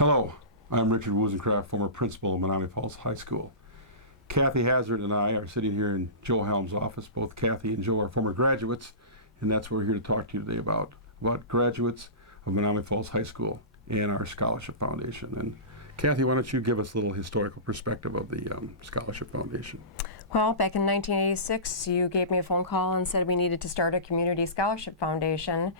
Hello, I'm Richard Woosencraft, former principal of Menomonee Falls High School. Cathy Hazzard and I are sitting here in Joe Helm's office. Both Cathy and Joe are former graduates, and that's what we're here to talk to you today about graduates of Menomonee Falls High School and our Scholarship Foundation. And Cathy, why don't you give us a little historical perspective of the Scholarship Foundation? Well, back in 1986, you gave me a phone call and said we needed to start a community scholarship foundation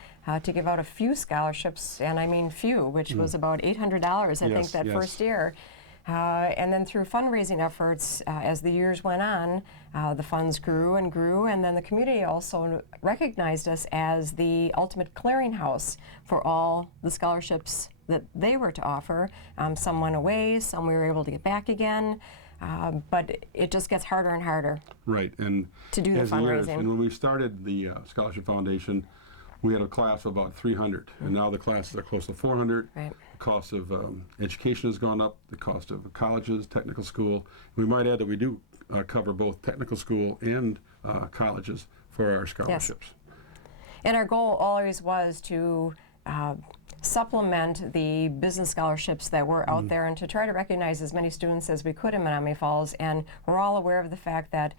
to give out a few scholarships, and I mean few, which was about $800, I think, that first year. And then through fundraising efforts, as the years went on, the funds grew and grew, and then the community also recognized us as the ultimate clearinghouse for all the scholarships that they were to offer. Some went away, some we were able to get back again. But it just gets harder and harder. Right, and to do the fundraising. And when we started the Scholarship Foundation, we had a class of about 300, and now the classes are close to 400. Right. The cost of education has gone up, the cost of colleges, technical school. We might add that we do cover both technical school and colleges for our scholarships. Yes. And our goal always was to supplement the business scholarships that were out there and to try to recognize as many students as we could in Menomonee Falls. And we're all aware of the fact that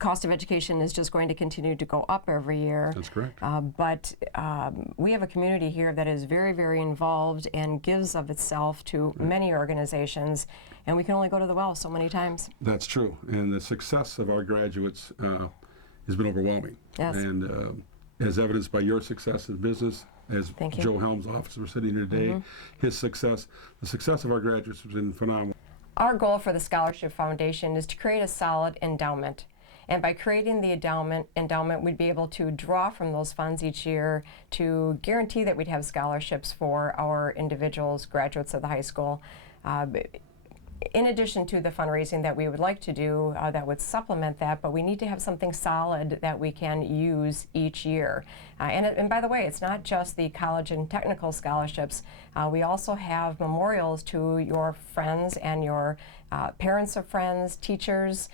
cost of education is just going to continue to go up every year. That's correct. But we have a community here that is very, very involved and gives of itself to many organizations, and we can only go to the well so many times. That's true, and the success of our graduates has been overwhelming. Yes. And as evidenced by your success in business, as Joe Helm's officer sitting here today, the success of our graduates has been phenomenal. Our goal for the Scholarship Foundation is to create a solid endowment. And by creating the endowment, we'd be able to draw from those funds each year to guarantee that we'd have scholarships for our individuals, graduates of the high school. In addition to the fundraising that we would like to do that would supplement that, but we need to have something solid that we can use each year. And by the way, it's not just the college and technical scholarships. We also have memorials to your friends and your parents of friends, teachers.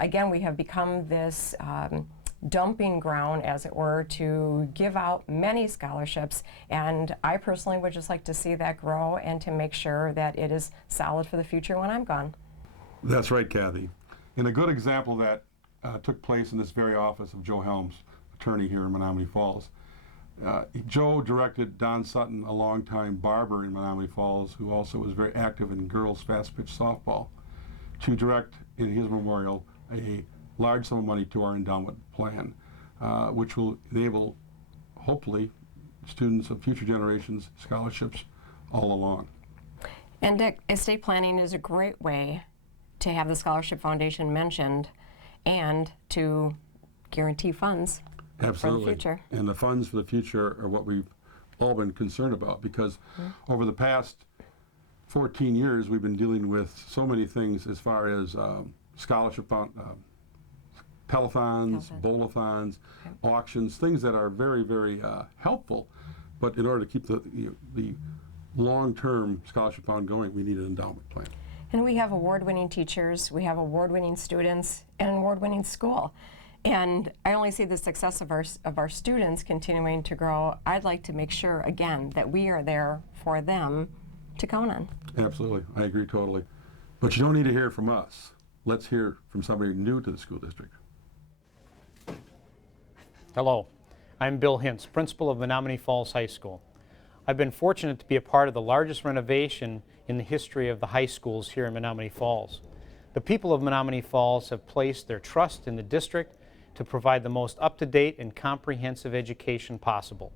Again, we have become this dumping ground, as it were, to give out many scholarships, and I personally would just like to see that grow and to make sure that it is solid for the future when I'm gone. That's right, Cathy. And a good example that took place in this very office of Joe Helms, attorney here in Menomonee Falls. Joe directed Don Sutton, a longtime barber in Menomonee Falls, who also was very active in girls fast-pitch softball, to direct in his memorial a large sum of money to our endowment plan, which will enable, hopefully, students of future generations scholarships all along. And estate planning is a great way to have the Scholarship Foundation mentioned and to guarantee funds for the future. And the funds for the future are what we've all been concerned about, because over the past 14 years we've been dealing with so many things as far as scholarship telethons, bowl-a-thons, auctions, things that are very, very helpful. But in order to keep the long-term scholarship fund going, we need an endowment plan. And we have award-winning teachers, we have award-winning students, and an award-winning school. And I only see the success of our students continuing to grow. I'd like to make sure, again, that we are there for them to count on. Absolutely, I agree totally. But you don't need to hear from us. Let's hear from somebody new to the school district. Hello, I'm Bill Hintz, principal of Menomonee Falls High School. I've been fortunate to be a part of the largest renovation in the history of the high schools here in Menomonee Falls. The people of Menomonee Falls have placed their trust in the district to provide the most up-to-date and comprehensive education possible.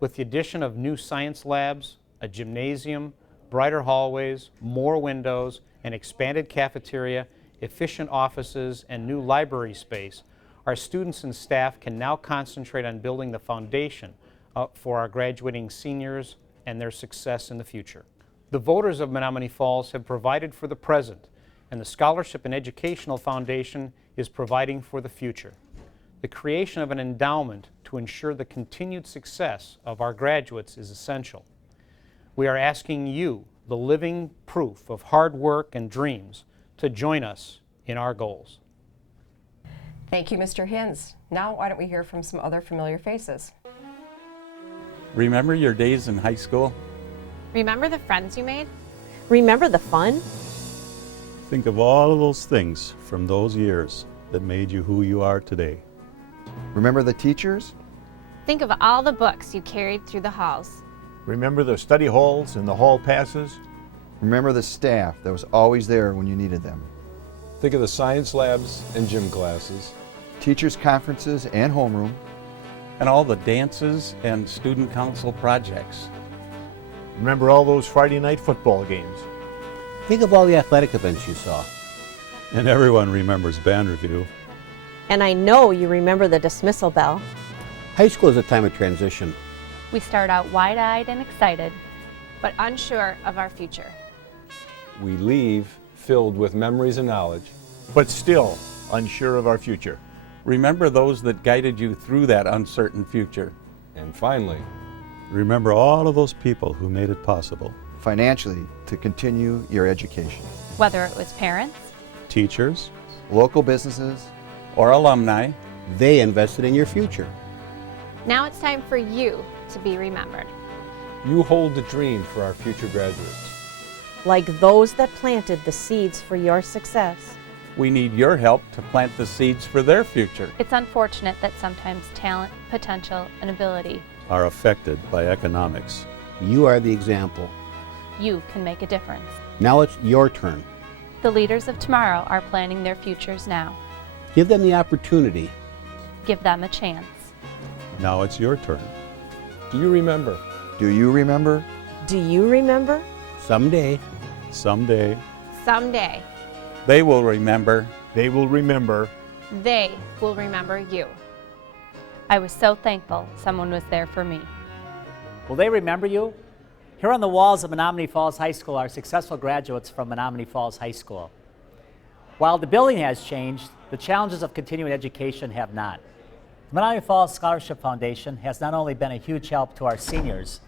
With the addition of new science labs, a gymnasium, brighter hallways, more windows, an expanded cafeteria, efficient offices, and new library space, our students and staff can now concentrate on building the foundation for our graduating seniors and their success in the future. The voters of Menomonee Falls have provided for the present, and the Scholarship and Educational Foundation is providing for the future. The creation of an endowment to ensure the continued success of our graduates is essential. We are asking you, the living proof of hard work and dreams, to join us in our goals. Thank you, Mr. Hintz. Now why don't we hear from some other familiar faces? Remember your days in high school? Remember the friends you made? Remember the fun? Think of all of those things from those years that made you who you are today. Remember the teachers? Think of all the books you carried through the halls. Remember the study halls and the hall passes? Remember the staff that was always there when you needed them. Think of the science labs and gym classes. Teachers' conferences and homeroom. And all the dances and student council projects. Remember all those Friday night football games? Think of all the athletic events you saw. And everyone remembers band review. And I know you remember the dismissal bell. High school is a time of transition. We start out wide-eyed and excited, but unsure of our future. We leave filled with memories and knowledge, but still unsure of our future. Remember those that guided you through that uncertain future. and finally, remember all of those people who made it possible. Financially, to continue your education. Whether it was parents, Teachers, Local businesses, or alumni. They invested in your future. now it's time for you to be remembered. you hold the dream for our future graduates. Like those that planted the seeds for your success. We need your help to plant the seeds for their future. It's unfortunate that sometimes talent, potential, and ability, are affected by economics. You are the example. you can make a difference. Now it's your turn. The leaders of tomorrow are planning their futures now. Give them the opportunity. Give them a chance. Now it's your turn. Do you remember? do you remember? Do you remember? Someday, Someday, Someday, They will remember. They will remember. they will remember you. I was so thankful someone was there for me. Will they remember you? Here on the walls of Menomonee Falls High School are successful graduates from Menomonee Falls High School. While the building has changed, the challenges of continuing education have not. The Menomonee Falls Scholarship Foundation has not only been a huge help to our seniors,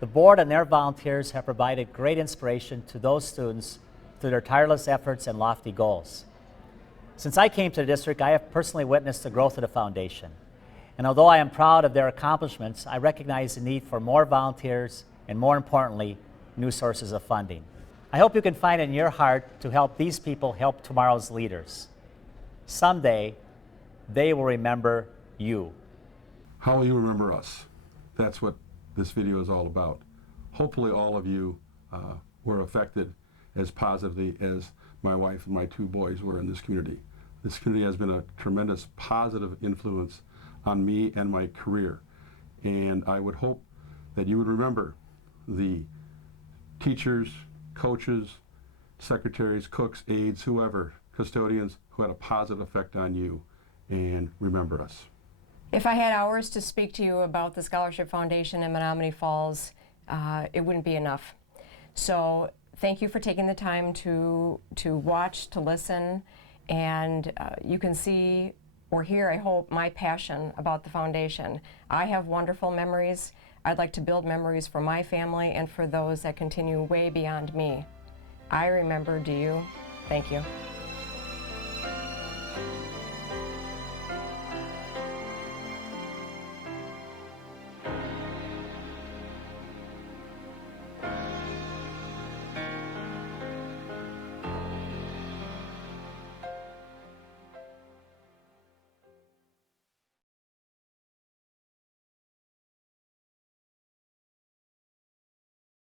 the board and their volunteers have provided great inspiration to those students through their tireless efforts and lofty goals. Since I came to the district, I have personally witnessed the growth of the foundation. And although I am proud of their accomplishments, I recognize the need for more volunteers and, more importantly, new sources of funding. I hope you can find it in your heart to help these people help tomorrow's leaders. Someday, they will remember you. How will you remember us? That's what this video is all about. Hopefully all of you were affected as positively as my wife and my two boys were in this community. This community has been a tremendous positive influence on me and my career. And I would hope that you would remember the teachers, coaches, secretaries, cooks, aides, whoever, custodians who had a positive effect on you, and remember us. If I had hours to speak to you about the Scholarship Foundation in Menomonee Falls, it wouldn't be enough. So thank you for taking the time to watch, to listen, and you can see or hear, I hope, my passion about the foundation. I have wonderful memories. I'd like to build memories for my family and for those that continue way beyond me. I remember, do you? Thank you.